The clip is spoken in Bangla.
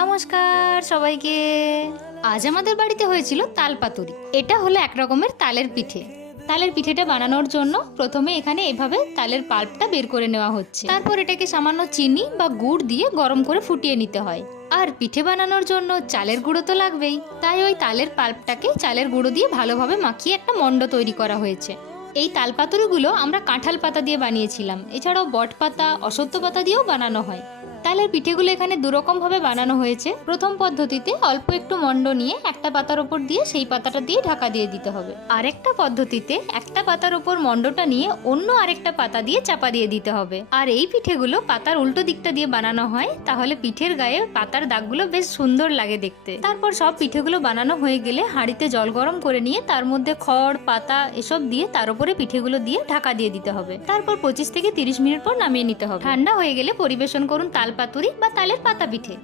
নমস্কার সবাইকে। আজ আমাদের বাড়িতে হয়েছিল তাল পাতুরি। এটা হলো এক রকমের তালের পিঠে। তালের পিঠেটা বানানোর জন্য প্রথমে এখানে এভাবে তালের পাল্পটা বের করে নেওয়া হচ্ছে। তারপর এটাকে সামান্য চিনি বা গুড় দিয়ে গরম করে ফুটিয়ে নিতে হয়। আর পিঠে বানানোর জন্য চালের গুঁড়ো তো লাগবেই, তাই ওই তালের পাল্পটাকে চালের গুঁড়ো দিয়ে ভালোভাবে মাখিয়ে একটা মণ্ড তৈরি করা হয়েছে। এই তাল পাতুরিগুলো আমরা কাঁঠাল পাতা দিয়ে বানিয়েছিলাম, এছাড়াও বট পাতা, অশ্বত্থ পাতা দিয়েও বানানো হয়। তালের পিঠেগুলো এখানে দুরকম ভাবে বানানো হয়েছে। প্রথম পদ্ধতিতে অল্প একটু মণ্ড নিয়ে একটা পাতার ওপর দিয়ে সেই পাতাটা দিয়ে ঢাকা দিয়ে দিতে হবে। আরেকটা পদ্ধতিতে একটা পাতার ওপর মণ্ডটা নিয়ে অন্য আরেকটা পাতা দিয়ে চাপা দিয়ে দিতে হবে। আর এই পিঠেগুলো পাতার উল্টো দিকটা দিয়ে বানানো হয়, তাহলে পিঠের গায়ে পাতার দাগগুলো বেশ সুন্দর লাগে দেখতে। তারপর সব পিঠেগুলো বানানো হয়ে গেলে হাঁড়িতে জল গরম করে নিয়ে তার মধ্যে খড়, পাতা এসব দিয়ে তার উপরে পিঠেগুলো দিয়ে ঢাকা দিয়ে দিতে হবে। তারপর 25 থেকে 30 মিনিট পর নামিয়ে নিতে হবে। ঠান্ডা হয়ে গেলে পরিবেশন করুন তাল পাতুরি বা তালের পাতা পিঠে।